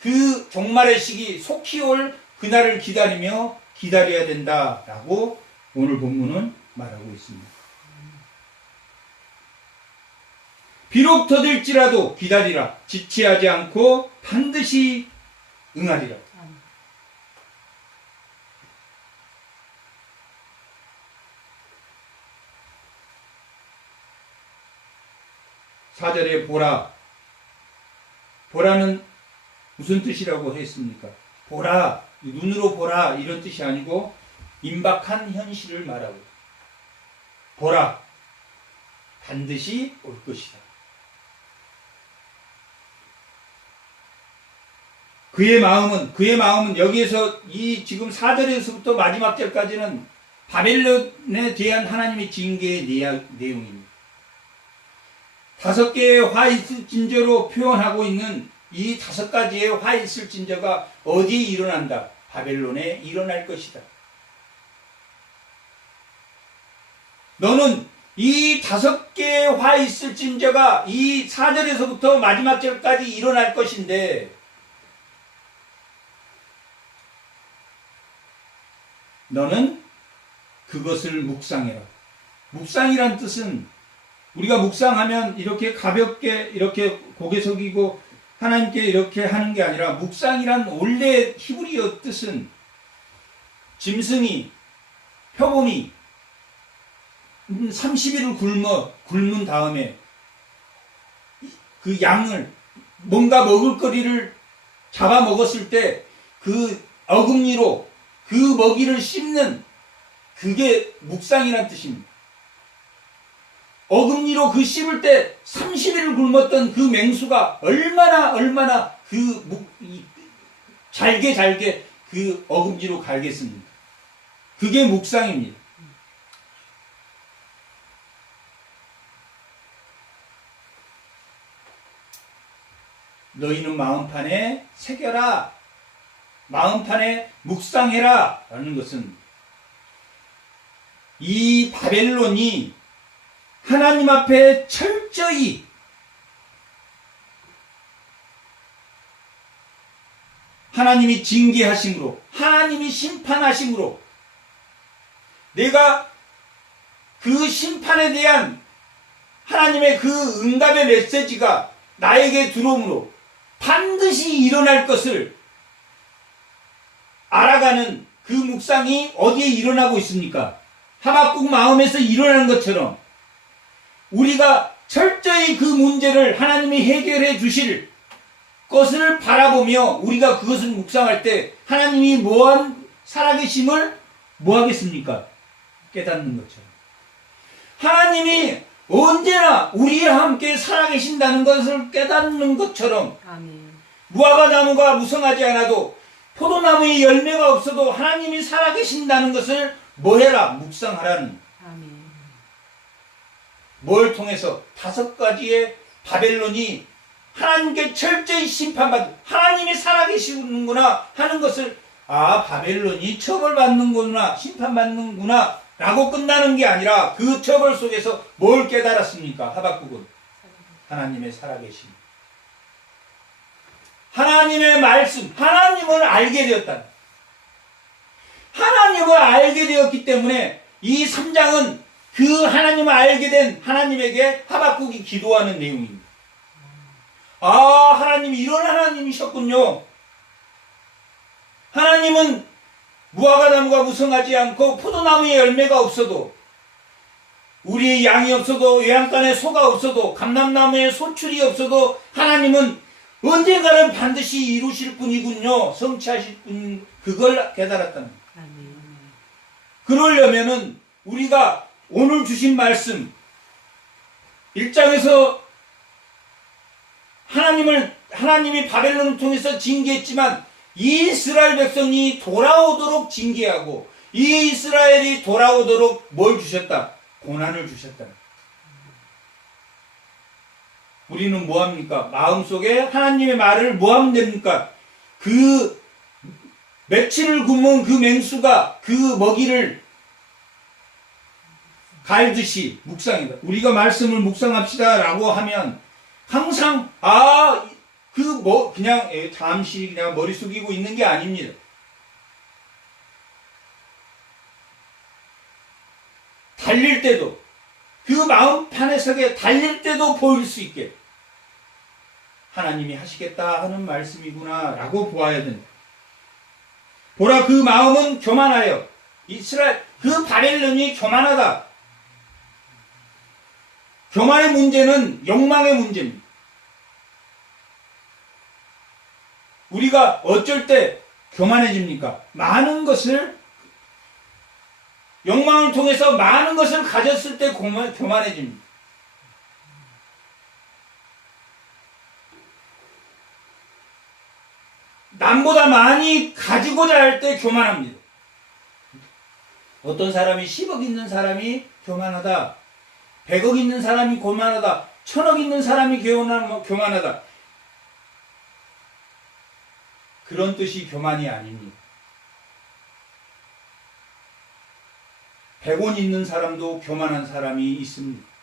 그 종말의 시기 속히 올 그날을 기다려야 된다라고 오늘 본문은 말하고 있습니다. 비록 더딜지라도 기다리라. 지체하지 않고 반드시 응하리라. 4절에 보라. 보라는 무슨 뜻이라고 했습니까? 보라, 눈으로 보라 이런 뜻이 아니고 임박한 현실을 말하고 보라, 반드시 올 것이다. 그의 마음은 여기에서 이 지금 4절에서부터 마지막 절까지는 바벨론에 대한 하나님의 징계의 내용입니다. 5개의 화 있을 징조로 표현하고 있는 이 5가지의 화 있을 징조가 어디에 일어난다? 바벨론에 일어날 것이다. 너는 이 5개의 화 있을 징조가 이 4절에서부터 마지막 절까지 일어날 것인데 너는 그것을 묵상해라. 묵상이란 뜻은 우리가 묵상하면 이렇게 가볍게 이렇게 고개 숙이고 하나님께 이렇게 하는 게 아니라 묵상이란 원래 히브리어 뜻은 짐승이 표범이 30일을 굶은 다음에 그 양을 뭔가 먹을거리를 잡아먹었을 때 그 어금니로 그 먹이를 씹는 그게 묵상이란 뜻입니다. 어금니로 그 씹을 때 30일을 굶었던 그 맹수가 얼마나 잘게 그 어금니로 갈겠습니까? 그게 묵상입니다. 너희는 마음판에 새겨라. 마음판에 묵상해라. 라는 것은 이 바벨론이 하나님 앞에 철저히 하나님이 징계하심으로, 하나님이 심판하심으로, 내가 그 심판에 대한 하나님의 그 응답의 메시지가 나에게 들어오므로 반드시 일어날 것을 알아가는 그 묵상이 어디에 일어나고 있습니까? 하박국 마음에서 일어나는 것처럼 우리가 철저히 그 문제를 하나님이 해결해 주실 것을 바라보며 우리가 그것을 묵상할 때 하나님이 뭐한 살아계심을 뭐 하겠습니까? 깨닫는 것처럼. 하나님이 언제나 우리와 함께 살아계신다는 것을 깨닫는 것처럼 아멘. 무화과 나무가 무성하지 않아도 포도나무에 열매가 없어도 하나님이 살아계신다는 것을 뭐 해라? 묵상하라는. 아멘. 뭘 통해서 5가지의 바벨론이 하나님께 철저히 심판받는, 하나님이 살아계시는구나 하는 것을, 아, 바벨론이 처벌받는구나, 심판받는구나 라고 끝나는 게 아니라 그 처벌 속에서 뭘 깨달았습니까? 하박국은 하나님의 살아계심, 하나님의 말씀, 하나님을 알게 되었다. 하나님을 알게 되었기 때문에 이 3장은 그 하나님을 알게 된 하나님에게 하박국이 기도하는 내용입니다. 아, 하나님이 이런 하나님이셨군요. 하나님은 무화과 나무가 무성하지 않고 포도나무에 열매가 없어도, 우리의 양이 없어도, 외양간에 소가 없어도, 감람나무에 소출이 없어도 하나님은 언젠가는 반드시 이루실 분이군요. 성취하실 분, 그걸 깨달았다는 거예요. 아멘. 그러려면은 우리가 오늘 주신 말씀 1장에서 하나님이 바벨론을 통해서 징계했지만 이스라엘 백성이 돌아오도록 징계하고 이 이스라엘이 돌아오도록 뭘 주셨다? 고난을 주셨다. 우리는 뭐합니까? 마음속에 하나님의 말을 뭐하면 됩니까? 그 며칠을 굶은 그 맹수가 그 먹이를 갈듯이 묵상이다. 우리가 말씀을 묵상합시다 라고 하면 항상 그냥 잠시 그냥 머리 숙이고 있는 게 아닙니다. 달릴 때도 그 마음판에 서게 달릴 때도 보일 수 있게 하나님이 하시겠다 하는 말씀이구나 라고 보아야 된다. 보라, 그 마음은 교만하여, 이스라엘 그 바벨론이 교만하다. 교만의 문제는 욕망의 문제입니다. 우리가 어쩔 때 교만해집니까? 많은 것을, 욕망을 통해서 많은 것을 가졌을 때 교만해집니다. 남보다 많이 가지고자 할 때 교만합니다. 어떤 사람이 10억 있는 사람이 교만하다. 100억 있는 사람이 교만하다. 1000억 있는 사람이 교만하다. 그런 뜻이 교만이 아닙니다. 100원 있는 사람도 교만한 사람이 있습니다.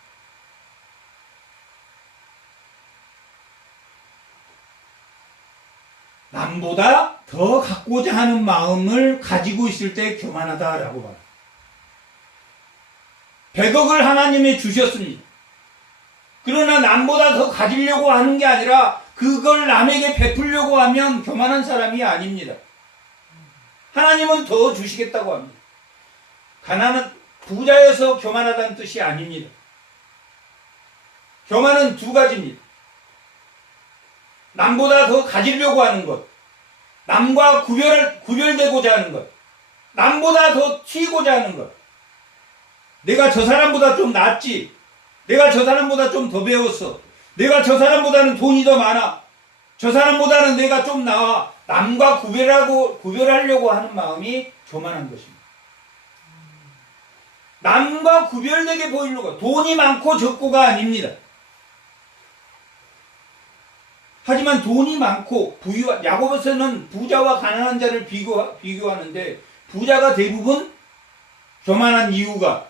남보다 더 갖고자 하는 마음을 가지고 있을 때 교만하다라고 말합니다. 100억을 하나님이 주셨습니다. 그러나 남보다 더 가지려고 하는 게 아니라 그걸 남에게 베풀려고 하면 교만한 사람이 아닙니다. 하나님은 더 주시겠다고 합니다. 가난한 부자여서 교만하다는 뜻이 아닙니다. 교만은 2가지입니다. 남보다 더 가지려고 하는 것, 남과 구별되고자 하는 것, 남보다 더 튀고자 하는 것. 내가 저 사람보다 좀 낫지, 내가 저 사람보다 좀 더 배웠어, 내가 저 사람보다는 돈이 더 많아, 저 사람보다는 내가 좀 나아. 남과 구별하려고 하는 마음이 교만한 것입니다. 남과 구별되게 보이려고, 돈이 많고 적고가 아닙니다. 하지만 돈이 많고 야고보서는 부자와 가난한 자를 비교하는데 부자가 대부분 교만한 이유가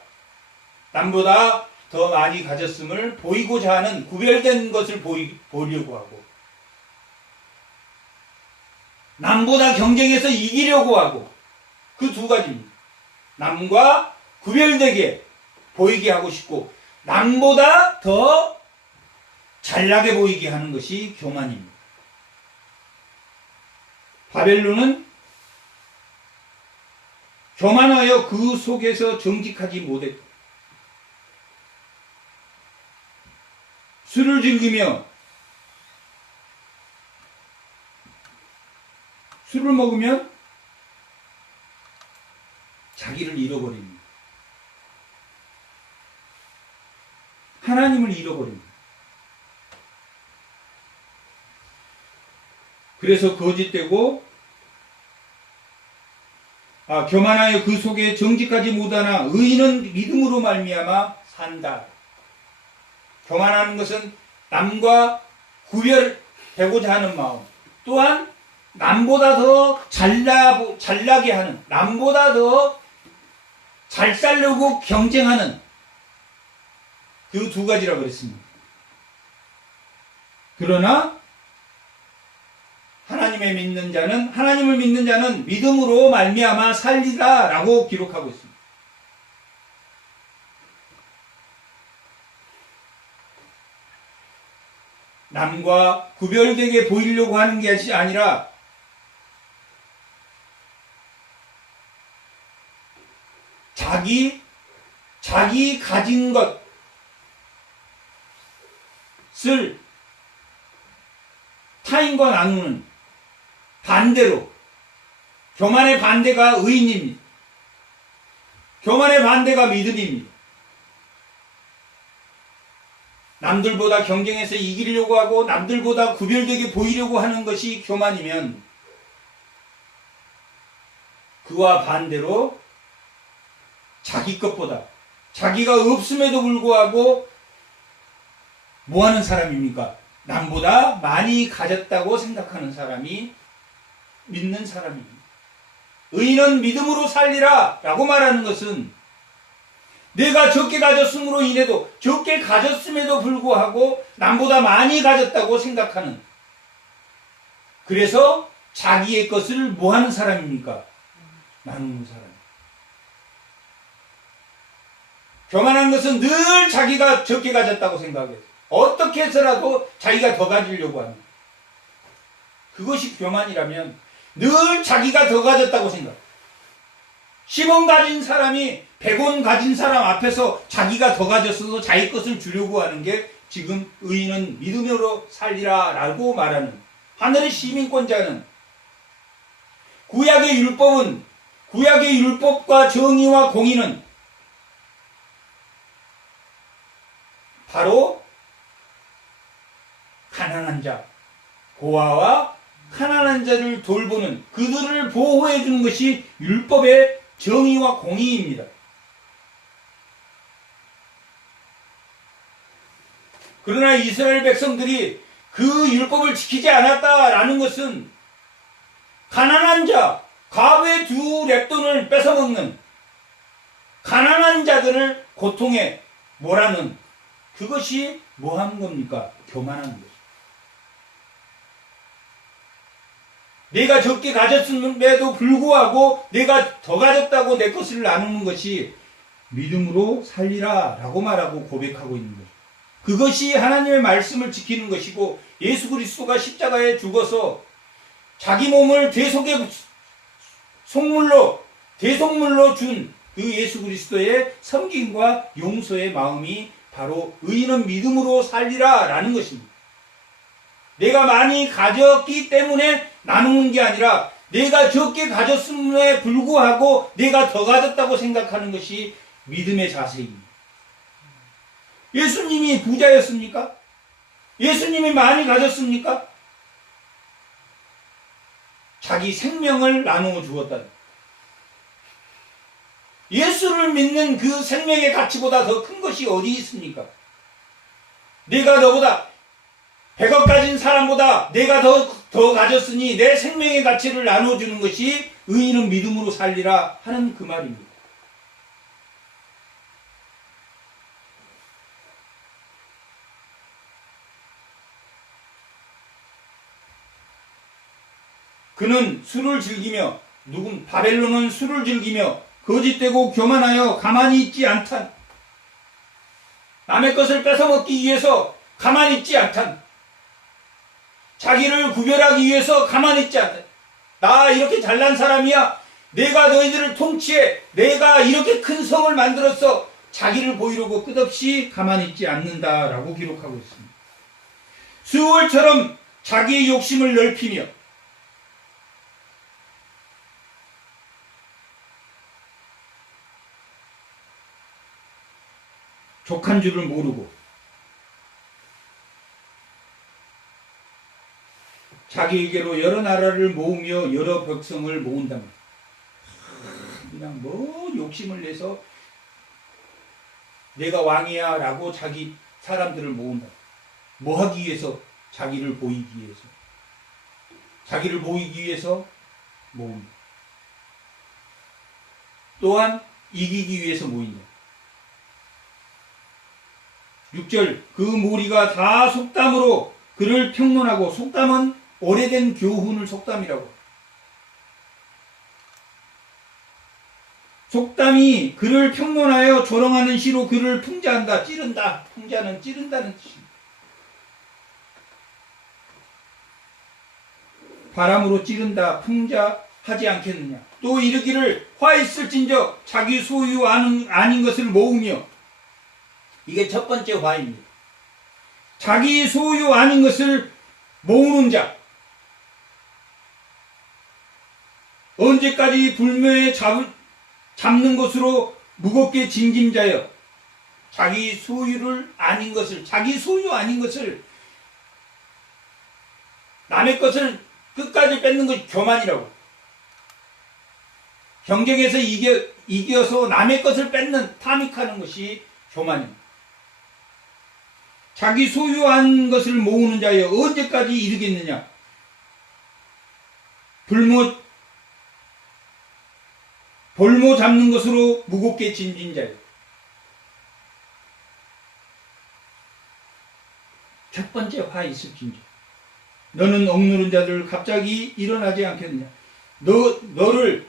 남보다 더 많이 가졌음을 보이고자 하는 구별된 것을 보려고 하고 남보다 경쟁해서 이기려고 하고 그 두 가지입니다. 남과 구별되게 보이게 하고 싶고 남보다 더 잘나게 보이게 하는 것이 교만입니다. 바벨론은 교만하여 그 속에서 정직하지 못했다. 술을 즐기며 술을 먹으면 자기를 잃어버립니다. 하나님을 잃어버립니다. 그래서 거짓되고 교만하여 그 속에 정직하지 못하나 의인은 믿음으로 말미암아 산다. 교만하는 것은 남과 구별되고자 하는 마음, 또한 남보다 더 잘나게 하는, 남보다 더 잘 살려고 경쟁하는 그 두 가지라고 그랬습니다. 그러나 하나님을 믿는 자는 믿음으로 말미암아 살리다라고 기록하고 있습니다. 남과 구별되게 보이려고 하는 것이 아니라 자기 가진 것을 타인과 나누는 반대로 교만의 반대가 의인입니다. 교만의 반대가 믿음입니다. 남들보다 경쟁해서 이기려고 하고 남들보다 구별되게 보이려고 하는 것이 교만이면 그와 반대로 자기 것보다 자기가 없음에도 불구하고 뭐 하는 사람입니까? 남보다 많이 가졌다고 생각하는 사람이 믿는 사람입니다. 의인은 믿음으로 살리라 라고 말하는 것은 내가 적게 가졌음으로 인해도 적게 가졌음에도 불구하고 남보다 많이 가졌다고 생각하는, 그래서 자기의 것을 뭐 하는 사람입니까? 나누는 사람. 교만한 것은 늘 자기가 적게 가졌다고 생각해요. 어떻게 해서라도 자기가 더 가지려고 합니다. 그것이 교만이라면 늘 자기가 더 가졌다고 생각해요. 10원 가진 사람이 100원 가진 사람 앞에서 자기가 더 가졌어도 자기 것을 주려고 하는 게 지금 의인은 믿음으로 살리라 라고 말하는 하늘의 시민권자는 구약의 율법과 정의와 공의는 바로 가난한 자, 고아와 가난한 자를 돌보는, 그들을 보호해 주는 것이 율법의 정의와 공의입니다. 그러나 이스라엘 백성들이 그 율법을 지키지 않았다라는 것은 가난한 자, 과부의 두 랩돈을 뺏어먹는 가난한 자들을 고통에 몰아넣는, 그것이 뭐 하는 겁니까? 교만한 것입니다. 내가 적게 가졌음에도 불구하고 내가 더 가졌다고 내 것을 나누는 것이 믿음으로 살리라 라고 말하고 고백하고 있는 거죠. 그것이 하나님의 말씀을 지키는 것이고, 예수 그리스도가 십자가에 죽어서 자기 몸을 대속물로 준 그 예수 그리스도의 섬김과 용서의 마음이 바로 의인은 믿음으로 살리라 라는 것입니다. 내가 많이 가졌기 때문에 나누는 게 아니라 내가 적게 가졌음에 불구하고 내가 더 가졌다고 생각하는 것이 믿음의 자세입니다. 예수님이 부자였습니까? 예수님이 많이 가졌습니까? 자기 생명을 나누어 주었다. 예수를 믿는 그 생명의 가치보다 더 큰 것이 어디 있습니까? 내가 너보다 100억 가진 사람보다 내가 더 가졌으니 내 생명의 가치를 나눠주는 것이 의인은 믿음으로 살리라 하는 그 말입니다. 그는 술을 즐기며 바벨론은 술을 즐기며 거짓되고 교만하여 가만히 있지 않단. 남의 것을 뺏어먹기 위해서 가만히 있지 않단. 자기를 구별하기 위해서 가만히 있지 않단. 나 이렇게 잘난 사람이야. 내가 너희들을 통치해. 내가 이렇게 큰 성을 만들었어. 자기를 보이려고 끝없이 가만히 있지 않는다라고 기록하고 있습니다. 수월처럼 자기의 욕심을 넓히며 족한 줄을 모르고 자기에게로 여러 나라를 모으며 여러 백성을 모은다면 그냥 욕심을 내서 내가 왕이야 라고 자기 사람들을 모은다. 뭐 하기 위해서? 자기를 보이기 위해서. 자기를 보이기 위해서 모은다. 또한 이기기 위해서 모인다. 6절 그 무리가 다 속담으로 그를 평론하고, 속담은 오래된 교훈을 속담이라고. 속담이 그를 평론하여 조롱하는 시로 그를 풍자한다. 찌른다. 풍자는 찌른다는 뜻입니다. 바람으로 찌른다. 풍자하지 않겠느냐. 또 이르기를 화 있을진저 자기 소유 아닌 것을 모으며. 이게 첫 번째 화입니다. 자기 소유 아닌 것을 모으는 자. 언제까지 불매에 잡는 것으로 무겁게 징징자여. 자기 소유를 아닌 것을, 자기 소유 아닌 것을, 남의 것을 끝까지 뺏는 것이 교만이라고. 경쟁에서 이겨서 남의 것을 뺏는, 탐닉하는 것이 교만입니다. 자기 소유한 것을 모으는 자여 언제까지 이르겠느냐. 볼모 잡는 것으로 무겁게 진진 자여. 첫 번째 화 있을진저 너는 억누른 자들 갑자기 일어나지 않겠느냐. 너를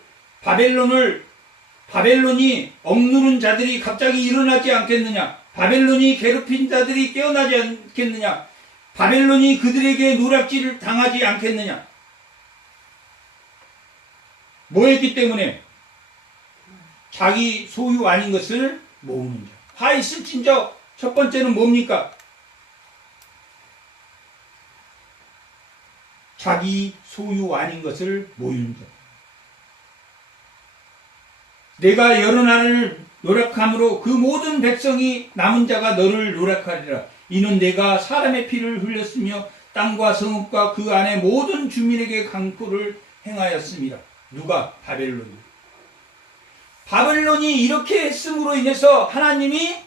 바벨론이 억누른 자들이 갑자기 일어나지 않겠느냐. 바벨론이 괴롭힌 자들이 깨어나지 않겠느냐. 바벨론이 그들에게 누락질을 당하지 않겠느냐. 뭐였기 때문에? 자기 소유 아닌 것을 모으는 자. 화 있을진저 첫 번째는 뭡니까? 자기 소유 아닌 것을 모으는 자. 내가 여러 나라를 노력함으로 그 모든 백성이 남은 자가 너를 노력하리라. 이는 내가 사람의 피를 흘렸으며 땅과 성읍과 그 안에 모든 주민에게 강포를 행하였습니다. 누가? 바벨론이. 바벨론이 이렇게 했음으로 인해서 하나님이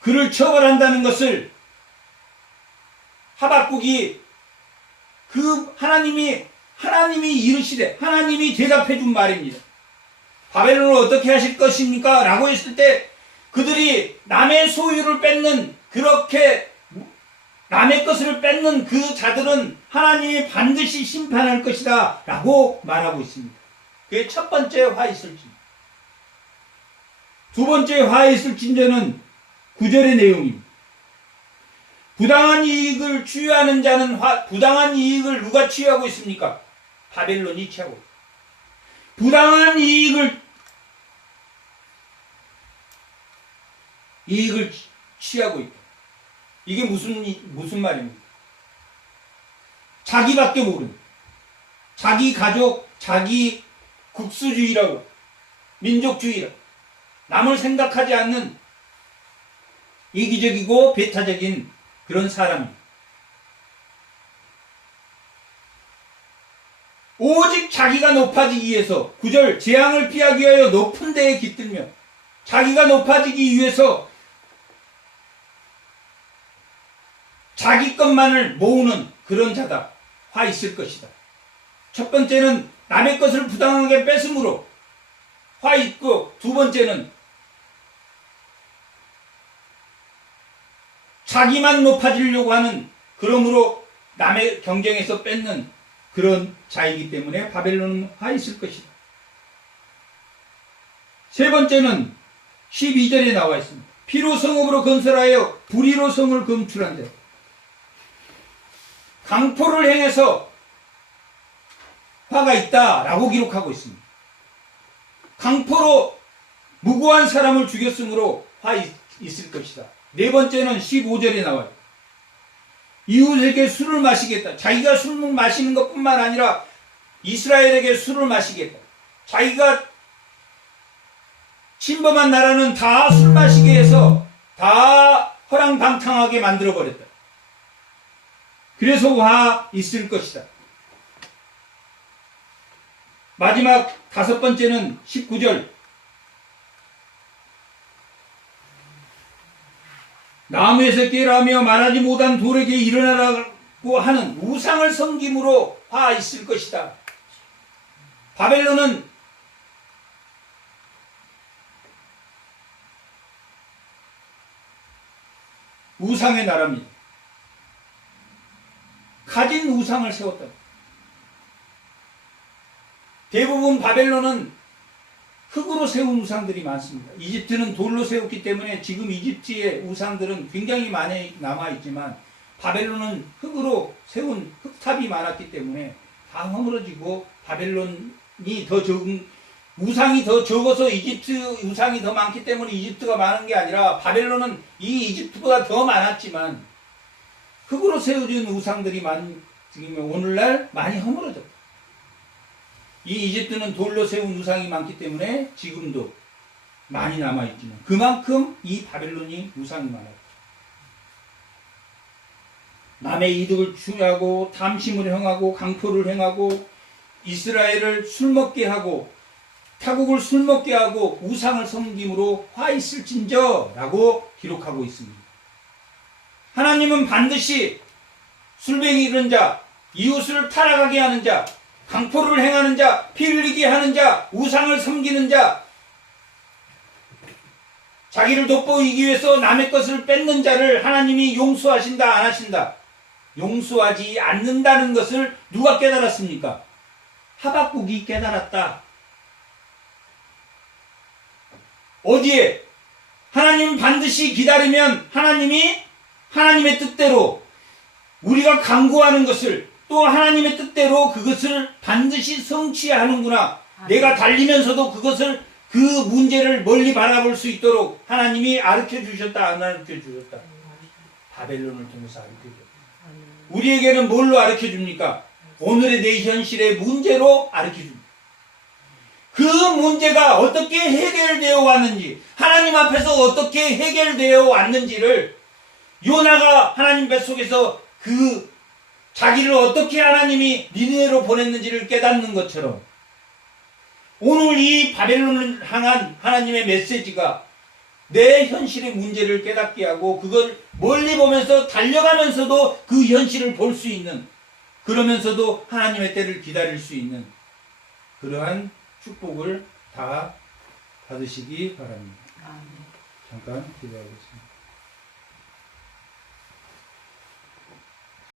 그를 처벌한다는 것을 하박국이 하나님이 이르시되 하나님이 대답해 준 말입니다. 바벨론을 어떻게 하실 것입니까? 라고 했을 때 그들이 남의 소유를 뺏는, 그렇게 남의 것을 뺏는 그 자들은 하나님이 반드시 심판할 것이다 라고 말하고 있습니다. 그게 첫 번째 화 있을진저. 두 번째 화 있을진저는 9절의 내용입니다. 부당한 이익을 취하는 자는 부당한 이익을 누가 취하고 있습니까? 바벨론이 취하고 있습니다. 부당한 이익을 취하고 있다. 이게 무슨 말입니까? 자기밖에 모르는, 자기 가족, 자기 국수주의라고, 민족주의라고, 남을 생각하지 않는 이기적이고 배타적인 그런 사람입니다. 오직 자기가 높아지기 위해서, 9절 재앙을 피하기 위하여 높은 데에 깃들며, 자기가 높아지기 위해서 자기 것만을 모으는 그런 자가 화 있을 것이다. 첫 번째는 남의 것을 부당하게 뺏음으로 화 있고, 두 번째는 자기만 높아지려고 하는, 그러므로 남의 경쟁에서 뺏는 그런 자이기 때문에 바벨론은 화 있을 것이다. 세 번째는 12절에 나와 있습니다. 피로 성읍으로 건설하여 불의로 성을 검출한다. 강포를 행해서 화가 있다라고 기록하고 있습니다. 강포로 무고한 사람을 죽였으므로 화 있을 것이다. 네 번째는 15절에 나와요. 이웃에게 술을 마시겠다. 자기가 술을 마시는 것뿐만 아니라 이스라엘에게 술을 마시겠다. 자기가 침범한 나라는 다 술 마시게 해서 다 허랑방탕하게 만들어버렸다. 그래서 화 있을 것이다. 마지막 다섯 번째는 19절. 나무에서 깨라며 말하지 못한 돌에게 일어나라고 하는 우상을 섬김으로 화 있을 것이다. 바벨론은 우상의 나라입니다. 가진 우상을 세웠다. 대부분 바벨론은 흙으로 세운 우상들이 많습니다. 이집트는 돌로 세웠기 때문에 지금 이집트의 우상들은 굉장히 많이 남아있지만 바벨론은 흙으로 세운 흙탑이 많았기 때문에 다 허물어지고 바벨론이 더 적은, 우상이 더 적어서 이집트 우상이 더 많기 때문에 이집트가 많은 게 아니라 바벨론은 이 이집트보다 더 많았지만 흙으로 세워진 우상들이 오늘날 많이 허물어졌다. 이 이집트는 돌로 세운 우상이 많기 때문에 지금도 많이 남아있지만 그만큼 이 바벨론이 우상이 많았다. 남의 이득을 취하고 탐심을 행하고 강포를 행하고 이스라엘을 술먹게 하고 타국을 술먹게 하고 우상을 섬김으로 화 있을진저 라고 기록하고 있습니다. 하나님은 반드시 술뱅이 이른 자, 이웃을 타락하게 하는 자, 강포를 행하는 자, 피 흘리게 하는 자, 우상을 섬기는 자, 자기를 돋보이기 위해서 남의 것을 뺏는 자를 하나님이 용서하신다, 안 하신다? 용서하지 않는다는 것을 누가 깨달았습니까? 하박국이 깨달았다. 어디에? 하나님 반드시 기다리면 하나님이 하나님의 뜻대로 우리가 간구하는 것을 또 하나님의 뜻대로 그것을 반드시 성취하는구나. 내가 달리면서도 그것을 그 문제를 멀리 바라볼 수 있도록 하나님이 가르쳐 주셨다, 안 가르쳐 주셨다? 바벨론을 통해서 가르쳐 줍니다. 우리에게는 뭘로 가르쳐 줍니까? 오늘의 내 현실의 문제로 가르쳐 줍니다. 그 문제가 어떻게 해결되어 왔는지, 하나님 앞에서 어떻게 해결되어 왔는지를 요나가 하나님 뱃속에서 그 자기를 어떻게 하나님이 니느웨로 보냈는지를 깨닫는 것처럼 오늘 이 바벨론을 향한 하나님의 메시지가 내 현실의 문제를 깨닫게 하고 그걸 멀리 보면서 달려가면서도 그 현실을 볼 수 있는, 그러면서도 하나님의 때를 기다릴 수 있는 그러한 축복을 다 받으시기 바랍니다. 잠깐 기도하겠습니다.